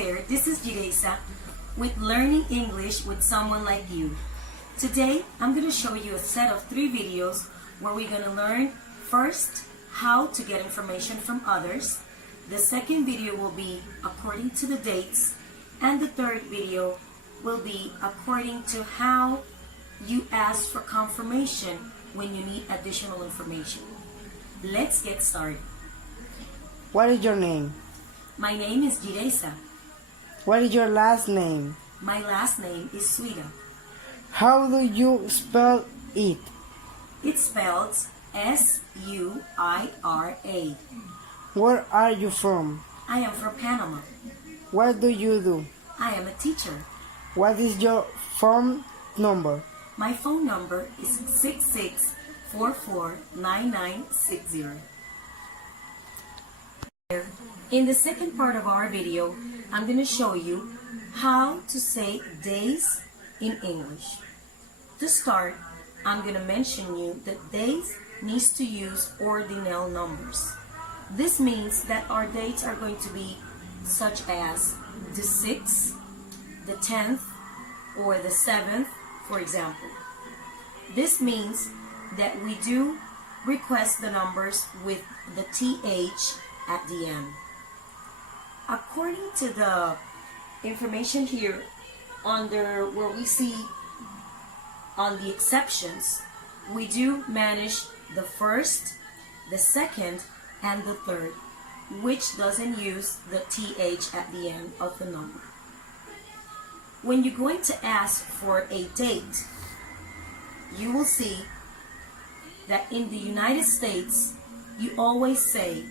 there, this is Jiresa with Learning English with Someone Like You. Today, I'm going to show you a set of 3 videos where we're going to learn first how to get information from others. The second video will be according to the dates, and the third video will be according to how you ask for confirmation when you need additional information. Let's get started. What is your name? My name is Jiresa. What is your last name? My last name is Suida. How do you spell it? It's spelled S-U-I-R-A. Where are you from? I am from Panama. What do you do? I am a teacher. What is your phone number? My phone number is 66449960. In the second part of our video, I'm going to show you how to say days in English. To start, I'm going to mention you that days needs to use ordinal numbers. This means that our dates are going to be such as the 6th, the 10th, or the 7th, for example. This means that we do request the numbers with the TH at the end. According to the information here under where we see on the exceptions, we do manage the first, the second, and the third, which doesn't use the TH at the end of the number. When you're going to ask for a date, you will see that in the United States, you always say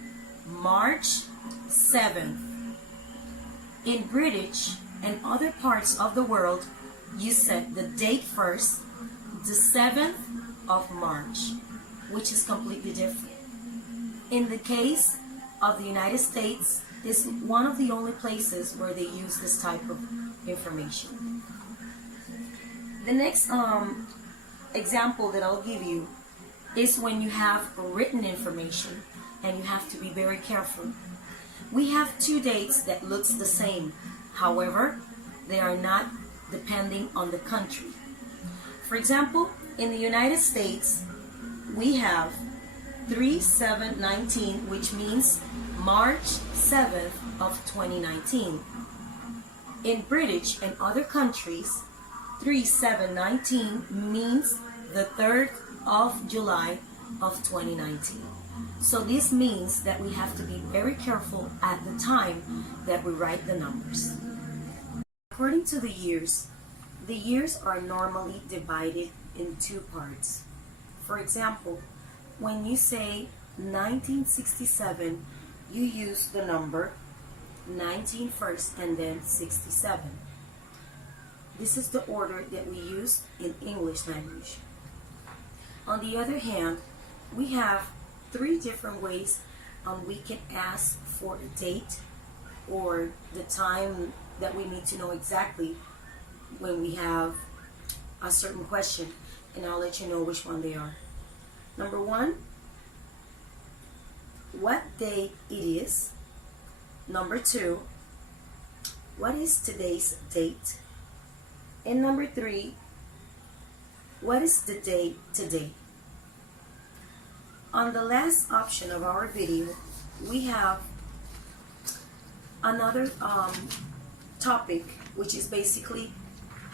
March 7th. In British and other parts of the world, you set the date first, the 7th of March, which is completely different. In the case of the United States, this is one of the only places where they use this type of information. The next example that I'll give you is when you have written information and you have to be very careful. We have 2 dates that looks the same. However, they are not depending on the country. For example, in the United States, we have 3/7/19, which means March 7th of 2019. In British and other countries, 3/7/19 means the 3rd of July of 2019. So this means that we have to be very careful at the time that we write the numbers. According to the years are normally divided in 2 parts. For example, when you say 1967, you use the number 19 first and then 67. This is the order that we use in English language. On the other hand, we have 3 different ways we can ask for a date or the time that we need to know exactly when we have a certain question, and I'll let you know which one they are. Number 1, what day it is. Number 2, what is today's date? And number 3, what is the day today? On the last option of our video, we have another topic, which is basically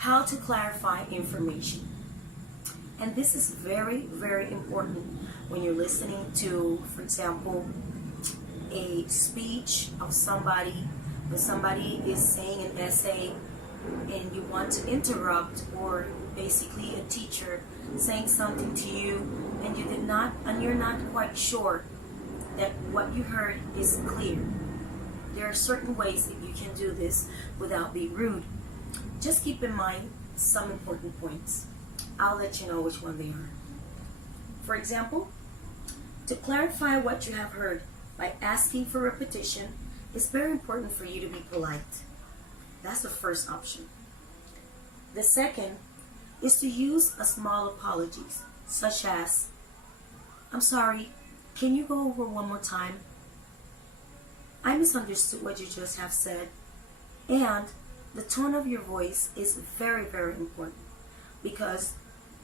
how to clarify information. And this is very, very important when you're listening to, for example, a speech of somebody, when somebody is saying an essay and you want to interrupt, or basically a teacher saying something to you and you're not quite sure that what you heard is clear. There are certain ways that you can do this without being rude. Just keep in mind some important points. I'll let you know which one they are. For example, to clarify what you have heard by asking for repetition, it's very important for you to be polite. That's the first option. The second is to use a small apologies, such as, I'm sorry, can you go over one more time? I misunderstood what you just have said. And the tone of your voice is very, very important, because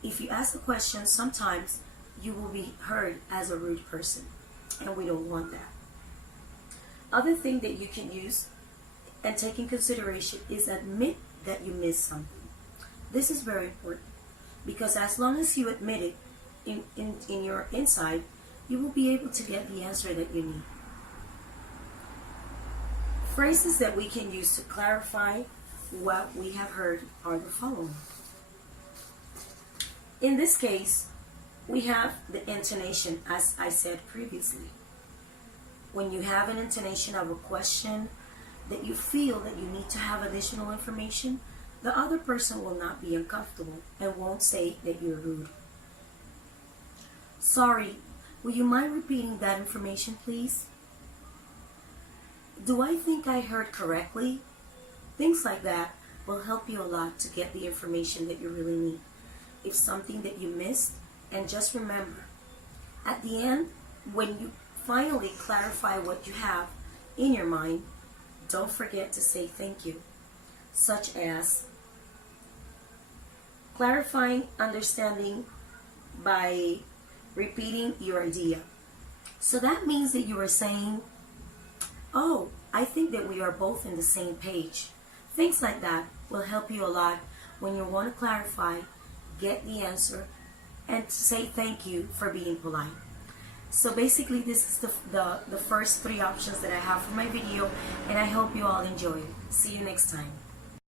if you ask the question, sometimes you will be heard as a rude person, and we don't want that. Other thing that you can use and take in consideration is admit that you missed something. This is very important, because as long as you admit it in your inside, you will be able to get the answer that you need. Phrases that we can use to clarify what we have heard are the following. In this case, we have the intonation, as I said previously. When you have an intonation of a question that you feel that you need to have additional information, the other person will not be uncomfortable and won't say that you're rude. Sorry, will you mind repeating that information, please? Do I think I heard correctly? Things like that will help you a lot to get the information that you really need. If something that you missed, and just remember, at the end, when you finally clarify what you have in your mind, don't forget to say thank you, such as clarifying understanding by repeating your idea. So that means that you are saying, oh, I think that we are both in the same page. Things like that will help you a lot when you want to clarify, get the answer, and say thank you for being polite. So basically, this is the first 3 options that I have for my video, and I hope you all enjoy it. See you next time.